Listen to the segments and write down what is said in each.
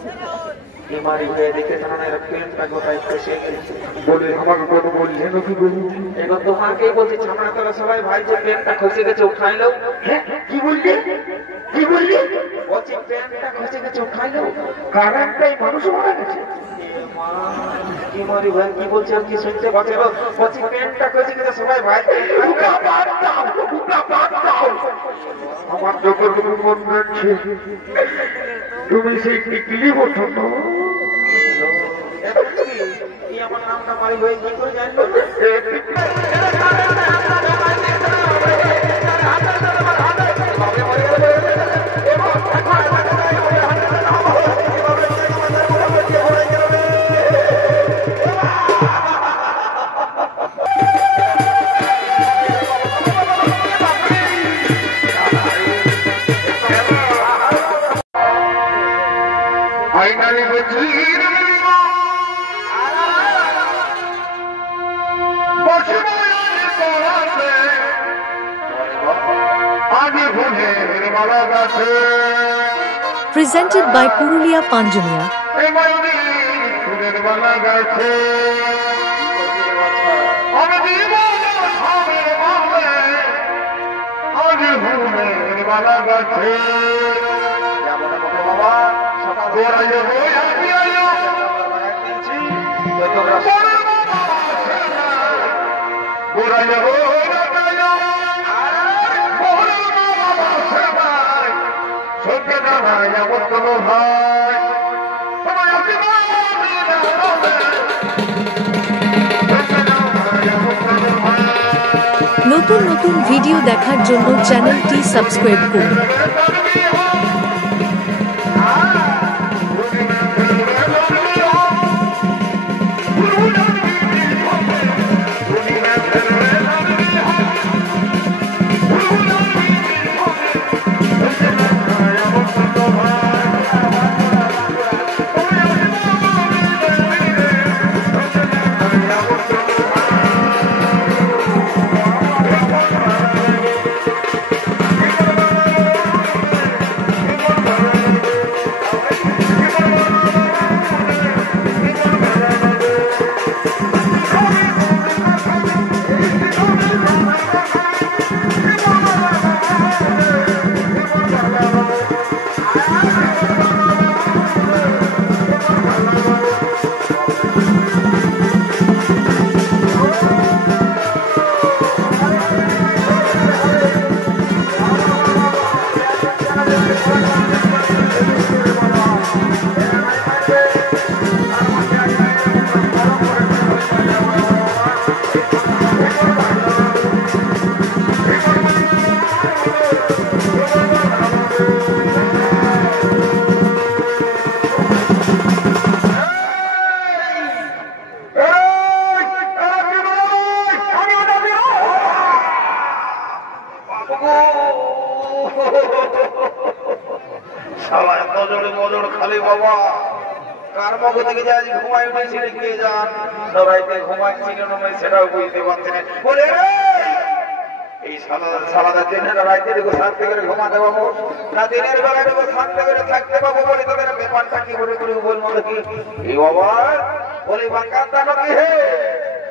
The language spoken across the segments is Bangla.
हमारी हुए देखे थाने रखें तक बताई कैसे बोले हमारे को तो बोलिए ना कि बोली एगो তোমার কে বলছি ছামড়া তোরা সবাই ভাই যে পেনটা খসে গেছে উঠাই নাও কি বললি কি বললি বলছি পেনটা খসে গেছে উঠাই নাও কারণটাই মানুষ মারা গেছে কি মারি ভাই কি বলছে আর কি শুনতে পাচ্ছ বলছি পেনটা খসে গেছে সবাই ভাই বুকা বাদ দাও আমার যখন মন যাচ্ছে তুমি সেই টিকলি বলছো তো আমার নামটা মারি ভাই কি করে জানলো finally বজির Presented by Purulia Panjumia. নতুন নতুন ভিডিও দেখার জন্য চ্যানেলটি সাবস্ক্রাইব করুন। খালি বাবা কার মগে থেকে যে আজ ঘুমাই উঠেছি কে যান সবাইতে ঘুমাচ্ছি কেন আমি সেটাও বুঝতে পারছি না বলে এই সালাদা দিনের রাইতে দেখো শান্তি করে ঘুমাতে পাবো না দিনের বেলা দেখো শান্তি করে থাকতে পাবো বলে তোদের ব্যাপারটা কি করে করে বলবো দেখি এই বাবা বলি বাঙ্গাতা নাকি হে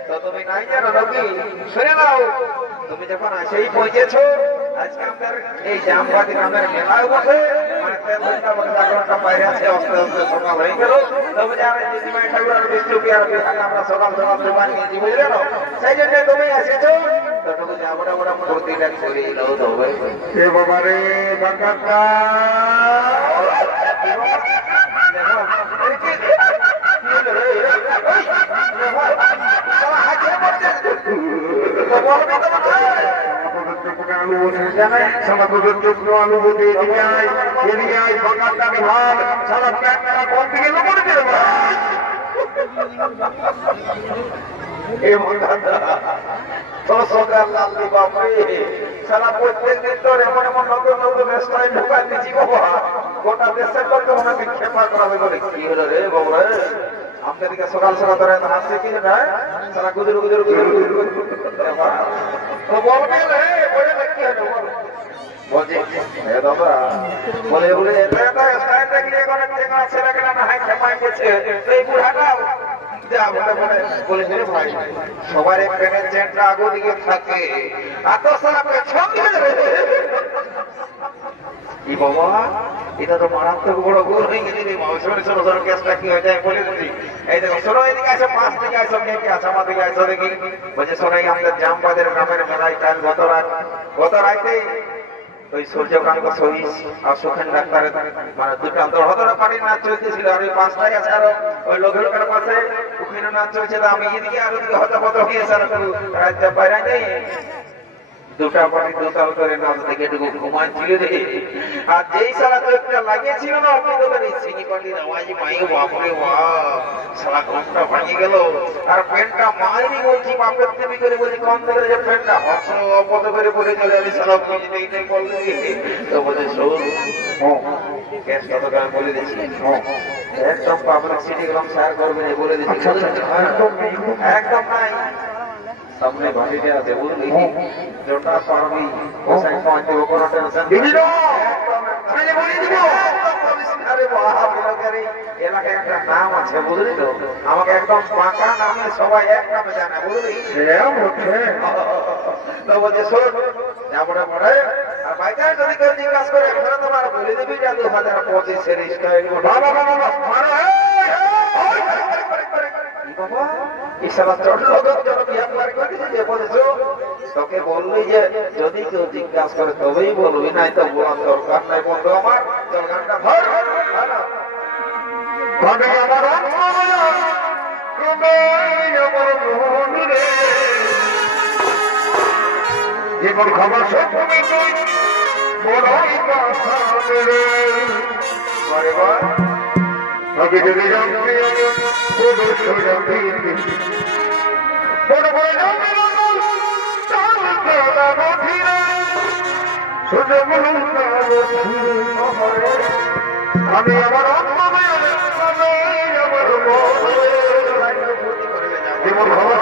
তো তুমি নাই জানো নাকি শুনে নাও তুমি যখন আসেই পৌঁছেছো আজকে আমাদের এই জামবাতি নামের মেলায় বসে মানে 3 ঘন্টা মতো জাগরণটা বাইরে আছে আস্তে আস্তে সকাল হয়ে গেল তবে যারা দিদিমাই ঠাকুর আর বিষ্ণু পিয়ার বিহারে আমরা সকাল সকাল দোকান নিয়েছি বুঝলে না সেই জন্য তুমি এসেছো তো তুমি যাবড়া বড় প্রতিটা করে নাও দেবে এ বাবা রে বাঙ্গাতা অনুভূতি সারা প্যাটটা কোন দিকে পড়ে যাবে সারা প্রত্যেক দিন তো এমন এমন নতুন নতুন স্টাইল ঢুকাই দিচ্ছি বাবা গোটা দেশের লোককে মনে বিক্ষেপা করাবে বলে কি হলো রে বাবা আপনাদেরকে সকাল সকাল ধরে হাসছে কি না সারা গুজর গুজর গুজর তো বলবে রে বলে কি হলো বলছি দাদা বলে বলে এটা স্টাইল দেখলে এখন চেনা ছেলেগুলা না হয় খেপাই গেছে এই বুড়াটাও যা বলে বলে বলে রে ভাই সবার এক প্যানের চেনটা আগো দিকে থাকে আর তো সারা পেছন দিকে কি বাবা এটা তো মারাত্মক বড় ভুল হয়ে গেছে রে বাবা শোনো শোনো শোনো কেসটা কি হয়ে যায় বলে দিচ্ছি এই দেখো শোনো এদিকে আসো পাঁচ দিকে আসো কে কে আছে আমার দিকে আসো দেখি বলছে শোনাই আমাদের জামবাদের গ্রামের মেলায় কাল গত রাতে ওই সূর্যকান্ত সহিস আর সুখেন ডাক্তারের মানে দুটো অন্তর্হতরা পানির নাচ চলতেছিল আর ওই পাঁচটায় আছে আরো ওই লোকের পাশে ওখানে নাচ চলছে আমি এদিকে আর ওদিকে হতাপত হয়েছে আর রাজ্য বাইরে নেই দুটা পাটি দোতাল করে নাচ দেখে একটু ঘুমাচ্ছিল রে আর যেই সারা চোখটা লাগিয়েছিল না আপনি তোদের এই সিনি পাটির আওয়াজে মাইও বাপরে বাপ সারা ঘুমটা ভাঙে গেল আর প্যান্টটা মাইনি বলছি বাপের দেবী করে বলছি কম ধরে যে প্যান্টটা হস্ত অপদ করে পড়ে চলে আমি সারা বুঝতে এইটাই বলতে তো বলে শোন গ্যাস কত আমি বলে দিচ্ছি একদম পাবলিক সিটি গ্রাম শেয়ার করবে বলে দিচ্ছি একদম নাই সামনে ভাবিতে আছে বুঝলি যেটা পারবি ওসাই পয়েন্টে কোনো টেনশন দিবি না আমি বলে দিব আরে বাপ রে এলাকায় একটা নাম আছে বুঝলি তো আমাকে একদম পাকা নামে সবাই এক নামে জানে বুঝলি এরকম হচ্ছে তো বলছে শোন যা বড় বড় আর বাইরে যদি কেউ জিজ্ঞাসা করে এখন তোমার বলে দিবি যে 2025 এর স্টাইল বাবা বাবা মারো তোকে বললি যে যদি কেউ জিজ্ঞাসা করে তবেই বলবি নাই তো বলার দরকার নাই বন্ধু আমার চল গানটা ধর জীবন খবর সত্যি বড়ই কথা আমি যদি জানতে কোনো সুরভি বড় বড় আমি আমার জীবন খবর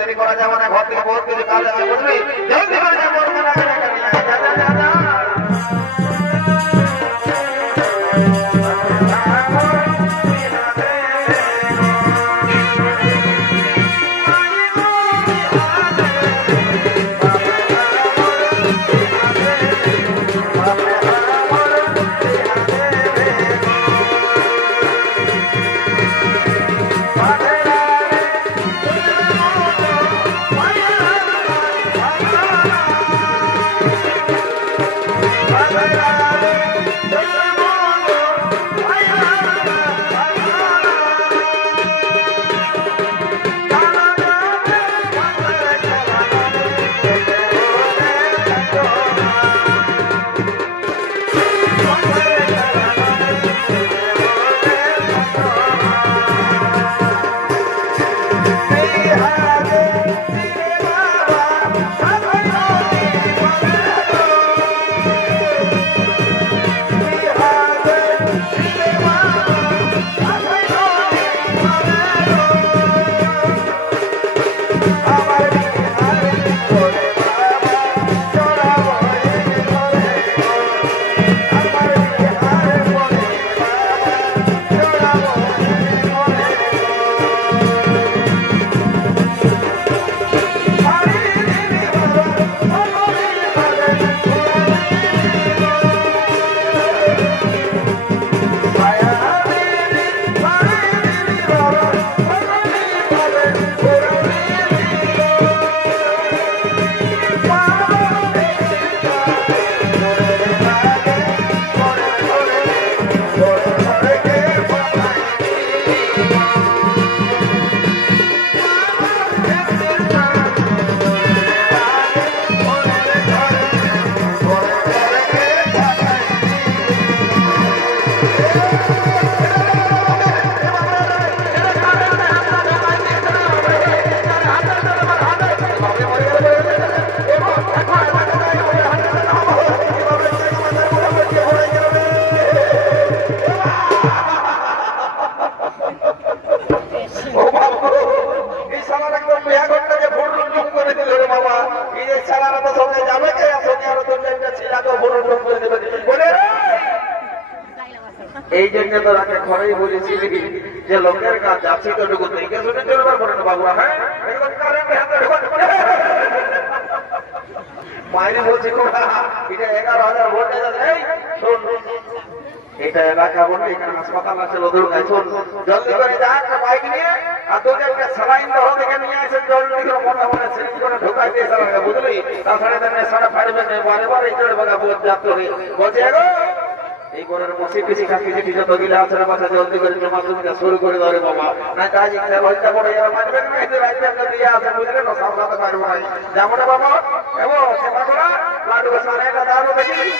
দেরি করা যাবে না ঘর থেকে বহুত কিছু কাজ আছে বুঝলি জলদি করে যাবো দিনে তো রাতে ঘরেই বলেছিলি যে লোকের কাজ যাচ্ছি তো টুকু দেখে শুনে চলবার করে না বাবু। হ্যাঁ একদম কারেন্ট হাতে মাইনে বলছি এটা 11,000 ভোল্টেজ আছে। এই শোন, এটা এলাকা বলে এখানে হাসপাতাল আছে লদুর গাছ, শোন জলদি করে যা একটা বাইক নিয়ে আর দুটো একটা স্যালাইন ধরো দেখে নিয়ে আসে, জলদি করে মোটা মোটা সিরিজ করে ঢোকাই দিয়ে স্যালাইন, বুঝলি? তাছাড়া তেমনি সাড়ে ফাটবে না, বারে বারে চড়ে বাগা যাত করে বলছে গো এই ঘরের মসি পিসি খাসি যেটি যত গিলে আছে না বাচ্চা জলদি করে মাধ্যমিকটা শুরু করে ধরে বাবা, না কাজ ইচ্ছা লজ্জা করে এরা মানবে না, এই রাইতে একটা দিয়ে আছে বুঝলে না, সামলাতে পারবো না যাবো না বাবা। এবং সেবা করা লাডু সারে একটা দাঁড়ো দেখি।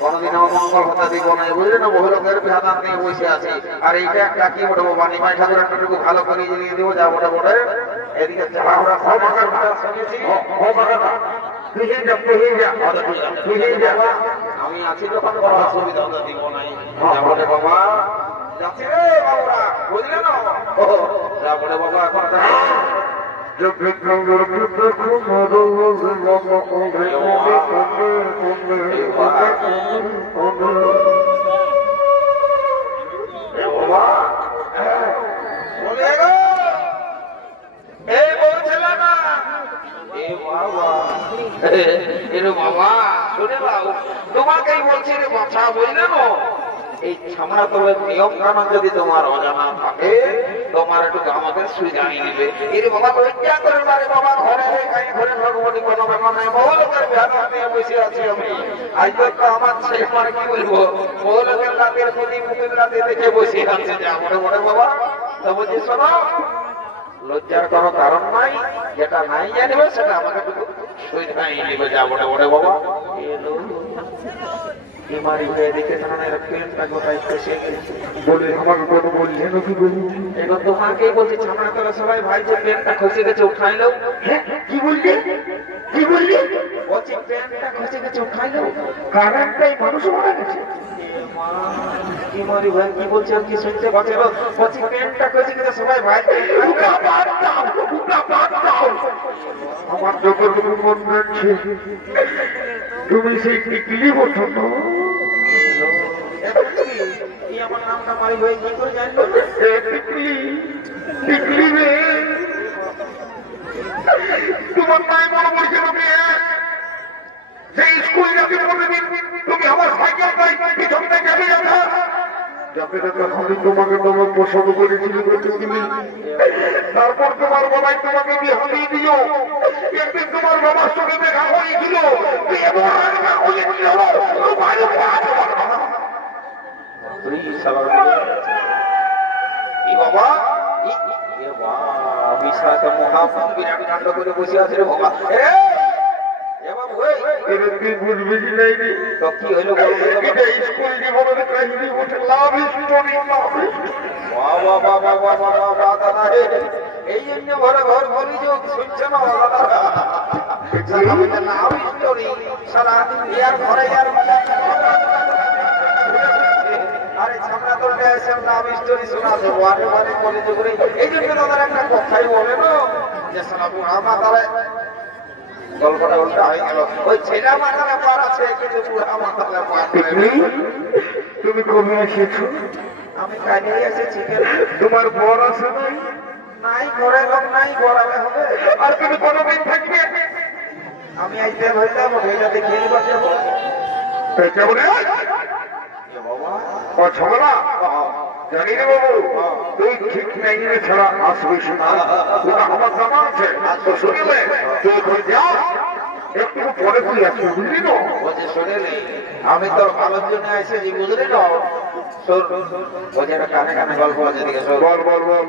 কোনদিন মঙ্গল ভাতা দিব না, বুঝলি না? বহু লোকের ভাতা নিয়ে বসে আছে, আর এইটা একটা কি বলবো বাণী মাই ঠাকুর একটু ভালো করে জ্বালিয়ে দেবো যা মোটা মোটে। এদিকে আমি আছি যখন বড় অসুবিধা দিব নাই যাবো বাবা, যাচ্ছি রে বাবুরা, বুঝলে না? যাবো বাবা এখন বাবা শুনে নাও, তোমাকেই বলছি রে বাচ্চা, বুঝলে না? এই ছামড়া তলের নিয়ম কানুন যদি তোমার অজানা থাকে, তোমার একটু আমাকে শুয়ে জানিয়ে নিবে। এর বাবা লজ্জা করে পারে বাবা, ঘরে ঘরে ভগবতী কোনো ব্যাপার নাই, বহু লোকের ভেদা নিয়ে বসে আছি আমি। আজ তো আমার শেষ মানে কি বলবো, বহু লোকের রাতের প্রতি মুখের রাতে দেখে বসে আছে যা মোটে মোটে বাবা। তো বলছি শোনো, লজ্জার কোনো কারণ নাই, যেটা নাই জানিবে সেটা আমাকে শুয়ে জানিয়ে নিবে যা মোটে মোটে বাবা। তোমাকে বলছি ছামড়া তোলা সবাই ভাই যে প্যান্টটা খসে গেছে উঠাইলো। কি বললি? কি বললি? বলছি প্যান্টটা খসে গেছে উঠাইলো, কারণটাই মানুষ মারা গেছে। কি মারি ভাই কি বলছে আর কি শুনতে পাচ্ছে? বলছি প্যান্টটা খসে গেছে সবাই ভাই, আমার যখন মন যাচ্ছে তুমি সেই টিকলি বলছো তো, আমার নামটা মারি ভাই কি করে জানলো? টিকলি রে, তোমার মায় মনে পড়ছে তুমি সেই স্কুল যাকে তুমি আমার সাইকেল পিছনে যাবে যাবে আমি তোমাকে তোমার পছন্দ করেছিল, তারপর তোমার বাবাই তোমাকে বিয়ে হারিয়ে দিল। একদিন তোমার বাবার সঙ্গে দেখা হয়েছিল, বিরাট করে বসে আছে রে বাবা। বুঝবি কি নাই তো কি হইল? স্কুল জীবনের কাহিনী ওঠে লাভ স্টোরি। এই জন্য ঘরে ঘর বলি যে শুনছে না নাও স্টোরি সারা ইয়ার ঘরে ইয়ার আরে ছামনা তো এসে নাম স্টোরি শোনা দেবো আরে মানে বলে যে করে এই জন্য তাদের একটা কথাই বলে না যে সারা বুড়া মাতালে গল্পটা উল্টা হয়ে গেল ওই ছেলে মাতালে পার আছে কিন্তু বুড়া মাতালে পার তুমি কবে এসেছো? আমি কাজে এসেছি তোমার বর আছে নাই? নাই ঘরে লোক নাই গড়ালে হবে আর তুমি কতদিন থাকবে? আমি আইতে হয়ে যাবো এটা দেখিয়ে দিবার যাবো কেমন ও ঝগড়া জানি রে বাবু তুই ঠিক নাই ছাড়া আসবিস না ওটা আমার জামা আছে তো শুনিলে তুই ঘরে যাও একটু পরে তুই আসবি বুঝলি তো? বলছে শোনে আমি তোর ভালোর জন্য এসেছি বুঝলি না বলছে একটা কানে কানে গল্প আছে দিকে বল বল বল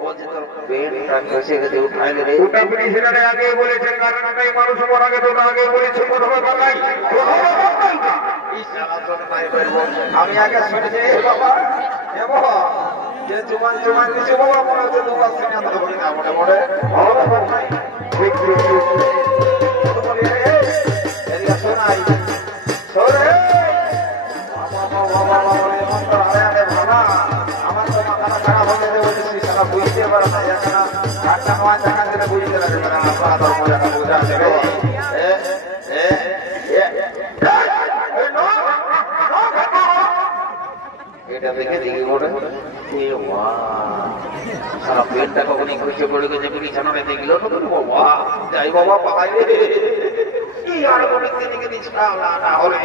বলছে তোর পেটটা খসে গেছে উঠাইলে রে ওটা ব্রিটিশরা আগে বলেছে কারণ নাই মানুষ মরা গেছে ওটা আগে বলেছে প্রথমে বানাই আমি আগে শুনেছি বাবা এ বাবা যে চুমান চুমান কিছু বাবা মনে হচ্ছে তোমার সিনেমা তো বলি না মনে মনে ভালো ব্যাপার নাই ঠিক ঠিক ঠিক বলি রে এদিকে শোনাই শোনে আমার তো মাথাটা খারাপ হয়ে যাবে বলছি সারা বুঝতে পারে না এখন একটা নয় টাকা দিলে বুঝতে লাগে না আপনারা ধর্ম জায়গা বোঝা দেবে এটা দেখে দেখি বলে সারা পেটটা কখনই খুঁজে পড়ে গেছে বিছানায় দেখলো বাবা যাই বাবা পাই কি আর অনেক দিকে দিচ্ছিলাম না হলে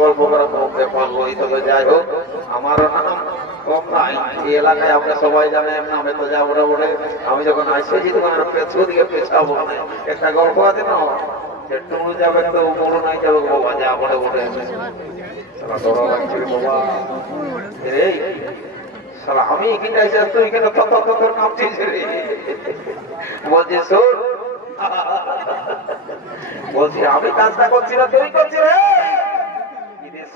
গল্প করা যাই হোক আমারও নাম কম নাই এই এলাকায় আমরা সবাই জানে নামে তো যা ওরা ওঠে আমি যখন আসেছি তখন পেছু দিকে পেছাবো একটা গল্প আছে না একটু যাবে তো বড় নাই যাবে বাবা যা বলে ওঠে বাবা আমি এখানে এসে তুই এখানে তোর নাম চেয়েছে রে বলছে শোন বলছি আমি কাজটা করছি না তুই করছি রে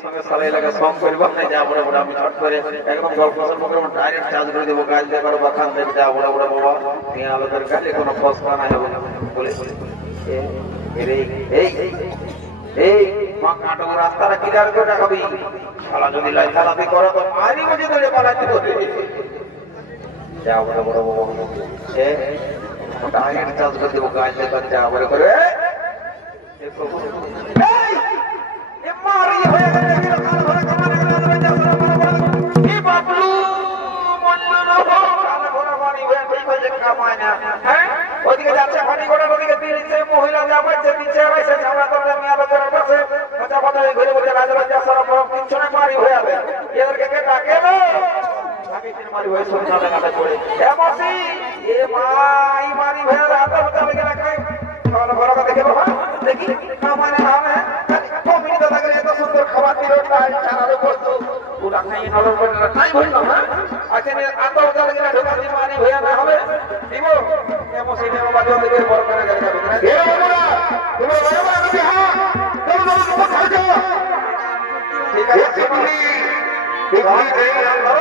সঙ্গে সালাই লাগে সব পরিবার নাই যা বড় বড় আমি ছট করে একদম গল্প সল্প করে ডাইরেক্ট চার্জ করে দেবো গাছ দিয়ে পারবো খান থেকে যা বড় বড় বাবা নিয়ে আলোকের কাছে কোনো ফসকা নাই হবে বলে এই মা কাটো রাস্তাটা ক্লিয়ার করে রাখাবি শালা যদি লাই চালাতে করো তো মারি বুঝে ধরে পালাতে হবে যা বড় বড় বাবা ডাইরেক্ট চার্জ করে দেবো গাছ দিয়ে যা বড় করে ওদিকে যাচ্ছে ফাটি করে ওদিকে দিচ্ছে মহিলা যা পাচ্ছে দিচ্ছে ঝামেলা করে মেয়ে লোকের পাশে কথা কথা ঘুরে ঘুরে রাজা সারা বরফ পিছনে মারি হয়ে যাবে এদেরকে কে ডাকে না আগে তিন মারি হয়ে সব না লাগাটা করে এ মাসি এ মাই মারি হয়ে রাতে বলতে লাগে না কাই ভালো ভালো দেখে বাবা দেখি না মানে নামে কমিনি দাদা করে এত সুন্দর খাবার দিল তাই ছাড়ালে বলতো ওরা খাই নরম করে নাই হইল না আচ্ছা নে আতো বলতে লাগে না ঢোকা দি মারি হয়ে না হবে দিব এ মাসি নে বাবা জলদি করে বড় করে গাড়ি যাবে এ বাবা তুমি বাবা আমি হ্যাঁ চলো চলো কোথায় যাও ঠিক আছে তুমি দেখি দেই আল্লাহ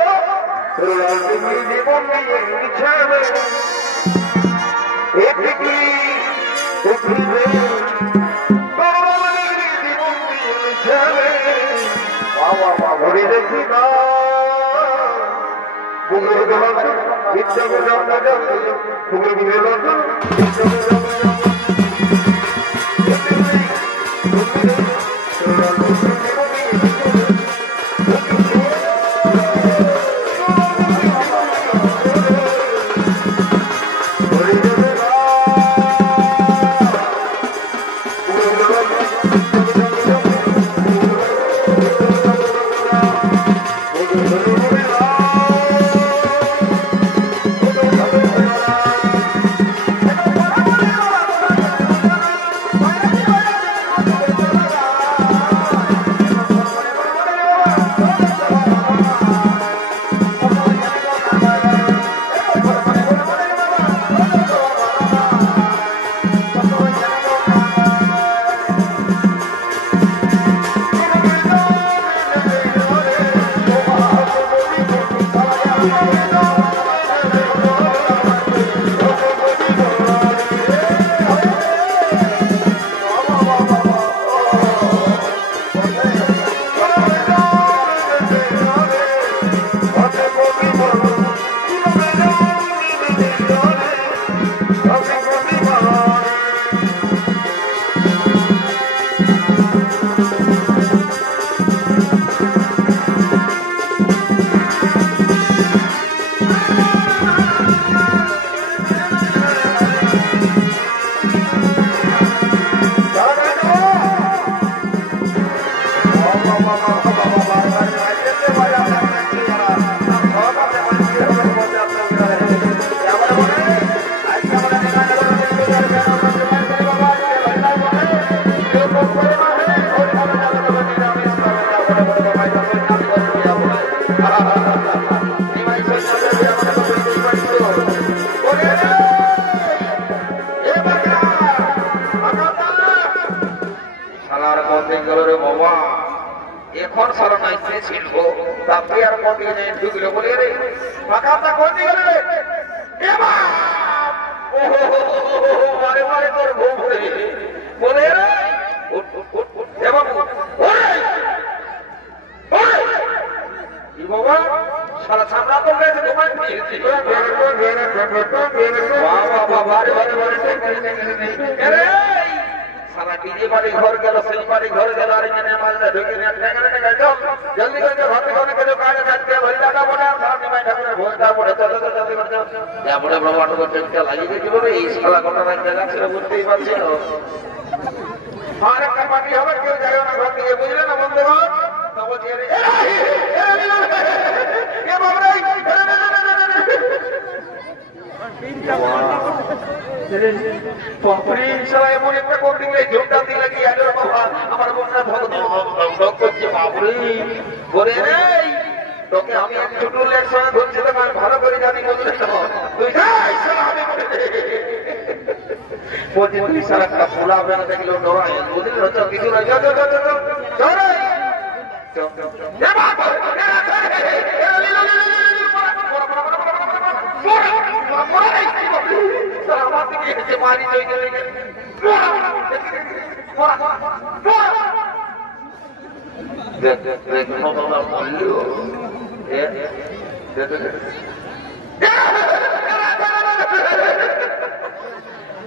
রোলাল তুমি জীবন নিয়ে বিছাবে এ ঠিকই উঠিবে বাবালের জীবন নিয়ে বিছাবে বাবা বাবা দেখি না বুকের গলা ইচ্ছা বোঝা না বুকের গলা ইচ্ছা বোঝা না ছিল তারপরে আর কোন দিকে নিয়ে ঢুকলো বলে রে মাথাটা কোন দিকে রে মারে মারে তোর ঘুম রে বলে রে এবং বাবা সারা সামনা তো গেছে ঘুমাই দিয়েছি সারা ডিজে বাড়ি ঘর গেল সেই বাড়ি ঘর গেল আর এখানে মালটা ঢুকে জলদি করে ঘর থেকে কেউ কাজে থাকতে ভরি টাকা পড়ে সারা ঠাকুরের ভোজটা পড়ে চলো জলদি করে তারপরে বাবা টোটা লাগিয়ে গেছিল রে এই সালা ঘটনার জায়গা ছিল বুঝতেই পারছি না আর একটা পার্টি হবে কেউ যাবে না ঘর থেকে বুঝলে না বন্ধুগণ বলছি এমন একটা কোন দিলে ঝোঁকটা দিলে কি আমার বোনরা ভগবান করছে বাপরে বলে নেই তোকে আমি ছোট একসঙ্গে ধরছি তো ভালো করে জানি বলছি তুই বলছি তুই সারা একটা ফুলা বেড়া দেখলো ডরাই বুঝলি কিছু না আমার থেকে মারি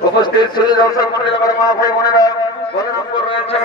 উপস্থিত সুযোগ দর্শক মন্ডলী মা ভাই বোনেরা 12 নম্বর রয়েছে